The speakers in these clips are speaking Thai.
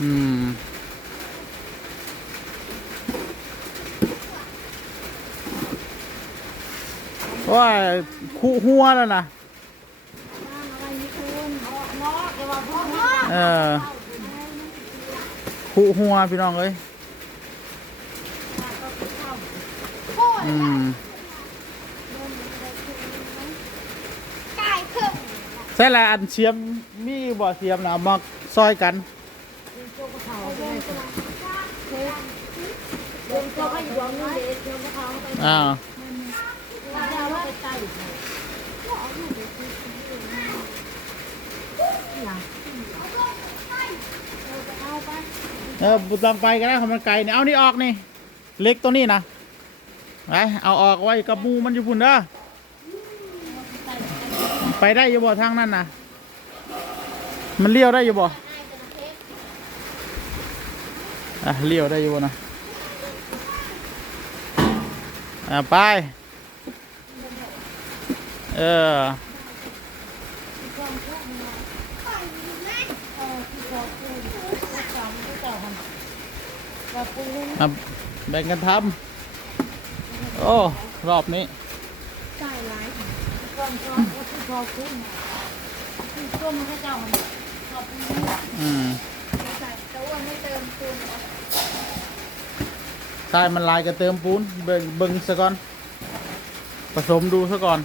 อืมว่าคู่หัวแล้วนะอะไรนี่คุณเนาะเดี๋ยวว่าพ่อเนาะเออคู่หัวพี่น้องเอ้ย อืมกายเพิ่มใช่ละอันเชียมมีบ่เทียมนะเอามาซอยกัน อยู่ตรงนี้เดินตัวเขาไปอ่าแล้วเอาไปเอบุตามไปก็ได้ของมันไกลเนี่ยเอานี่ออกนี่ เล็กตัวนี้นะไปเอาออกไว้กับมูมันอยู่พุ่นเด้อไปได้อยู่บ่ทางนั้นนะมันเลี้ยวได้อยู่บ่ อะเลี้ยวได้อยู่บ่นะอะไป เออว่าปูนมาแบ่งกันทำโอ้ รอบนี้ใจร้ายก่อนก่อนก็คือพอคุ้มคื อต้มให้เจ้ามันไม่เติมปูนใช่มันลายกับเติมปูนเบิ่งเบิ่งซะก่อน ผสมดูซะก่อน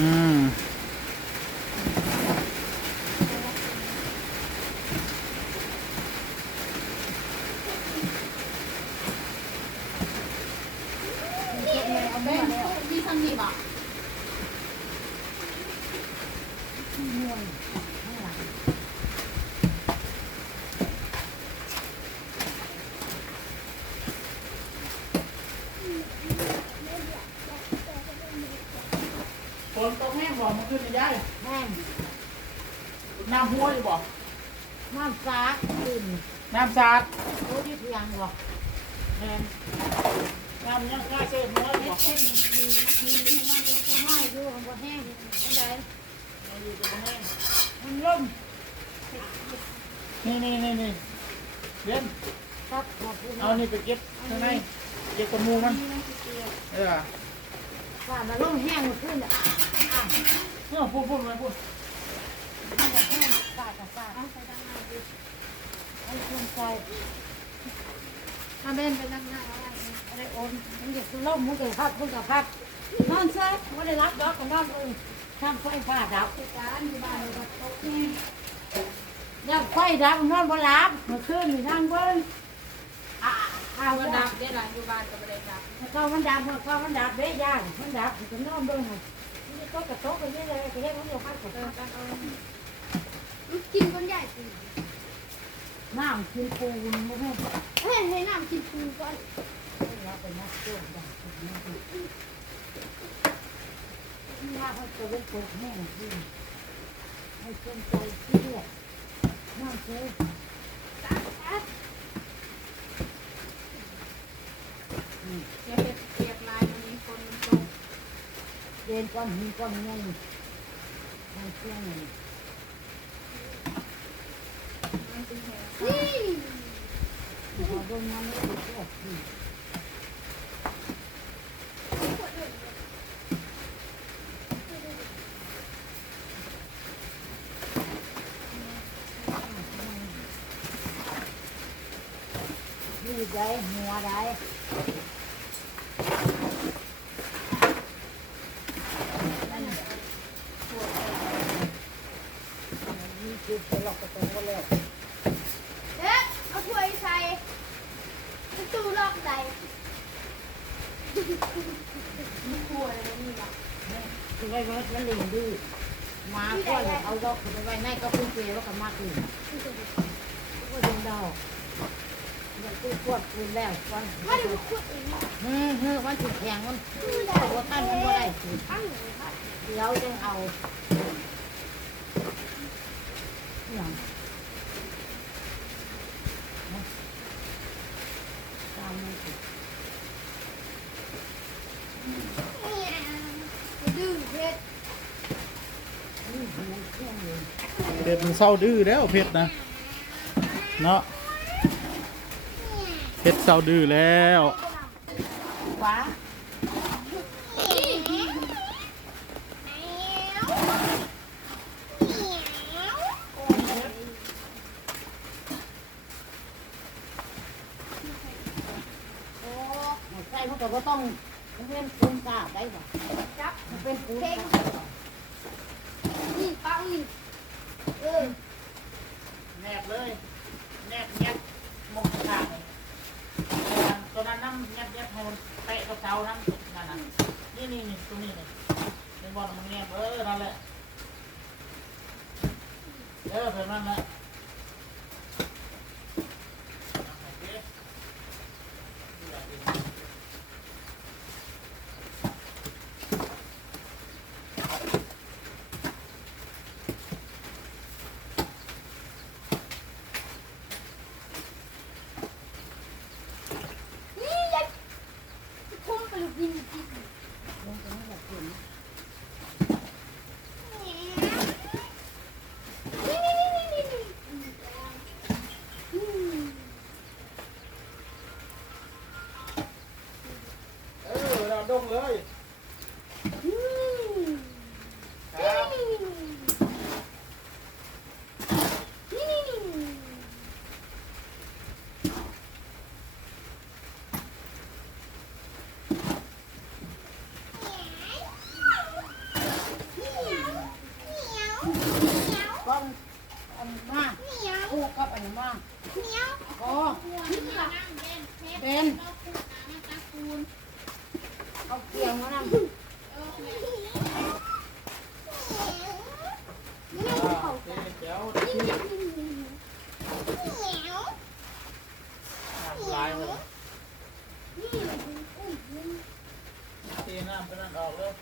อืมเอาแม่ที่ทำ นี่บ่ฝนตกแห้งบ่มันขึ้นยายแห้งน้ำห้วยบ่น้ำซักตื่นน้ำสาดรู้ที่เพียงบ่แม่นน้ำยังกล้าเสิร์ฟน้อยบ่เช่นมีมีมีมีมันก็ไม่ดูมันก็แห้งอันใดมันอยู่กับแห้งมันล่มนี่นี่นี่นี่เรียนครับขอบคุณเอานี่ไปเก็บข้างในเก็บกับหมูมันเออว่ามันล่มแห้งขึ้นอะอะ เออพูดพูดมาพูดถ้ากกับปากเอาไปดังหน้าดิเอาคนใจถ้าเบนไปดังหน้าอะไรอะไรโอนมันจะล่มมันจะพัดมันจะพัดนอนซะไม่ได้รับดอกกับนอนเลยทำไฟฟ้าดับการที่บ้านเราตกนี่อยากไฟดับนอนบ่หลับเมื่อคืนนี่นั่งเบิ้งอะข้าวมันดับได้หลายอยู่บ้านก็ไม่ได้ดับข้าวมันดับข้าวมันดับเด้ยางมันดับจะนอนเบิ้ง นี่ก็กระทบไปเรื่อยๆก็เรียกว่าเดี๋ยวพัดกับเออกันเอากินก้นใหญ่สิน้ำกินปูนไม่ให้เฮ้ยให้น้ำกินปูก่อนเราไปนักโจ้ดังถ้าเขาจะเล่นโกแห้งจริงให้สนใจที่เรียน้ำเสียวจะเปียกลายมันมีคนมันตก เดินก้อนหินก้อนเงินให้เชื่อหนึ่งมันเป็นแผลนี่พอโดนน้ำไม่ติดก็ดีนี่ได้หัวได้นี่คือหลอกกระตุ้นก็แล้ว เอ๊ะเอาถ้วยใส่ประตูล็อกใส่ มันกลัวอะไรนี่ล่ะ คือ ไว้มันมันลิงดื้อมาก็เลยเอาดอกไปไว้ในก็พุ่งเกลียวกับมากอื่นก็ดึงดอกมันคือขวดคืนแล้ววันถ้าดูขุดเองเฮ้ยเฮ้ยวันจุดแข็งมันแต่ว่าท่านมันบ่ได้เดี๋ยวจะเอาอย่างตามมันสิ ดื้อเพชร นี่มันเครื่องเลย เผ็ดมันเศร้าดื้อแล้วเผ็ดนะ เนาะเผ็ดเศร้าดื้อแล้วขวาโอ้ใช่เพราะแต่ว่าต้องมันเป็นปูนกาได้ป่ะจับมันเป็นปูนกานี่ปังนี่เออ แนบเลยแนบแนบมองขาดเลยตัวนั้นนั่งแนบแนบให้มันเตะกับเสานั่นนั่นน่ะนี่นี่นี่ตรงนี้นี่ในบอลมันแนบเออนั่นแหละ เออเป็นนั่นแหละโอเค นี่ยัยคุ้มไปลูกยิงจริง ลงตรงนี้แบบปูน นี่นี่นี่นี่นี่นี่อืม เออเราดงเลย อืม ครับ นี่นี่นี่นี่ ก้อนอันมากคู่กับอันมากก็เป็นเอาเกียงมานั่งโอเคเดี๋ยวลายเลยตีน้ำไปนั่นออกเลย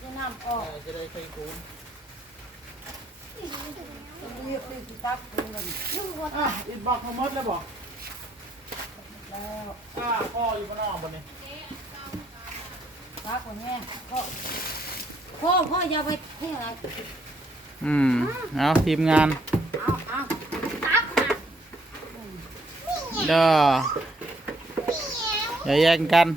จะน้ำอเออกอจะได้ใส่ถุงต้อง เรียกตีสิตักปูนอะอินบอกเขาหมดแล้วบอกแล้วอ่าพ่ออยู่บ้านนอกบนนี้ตักคนแม่พ่อพ่อพ่ออย่าไปเที่ยวอะไรอืมเอาทีมงานเอาเอาเด้ออย่าแย่งกัน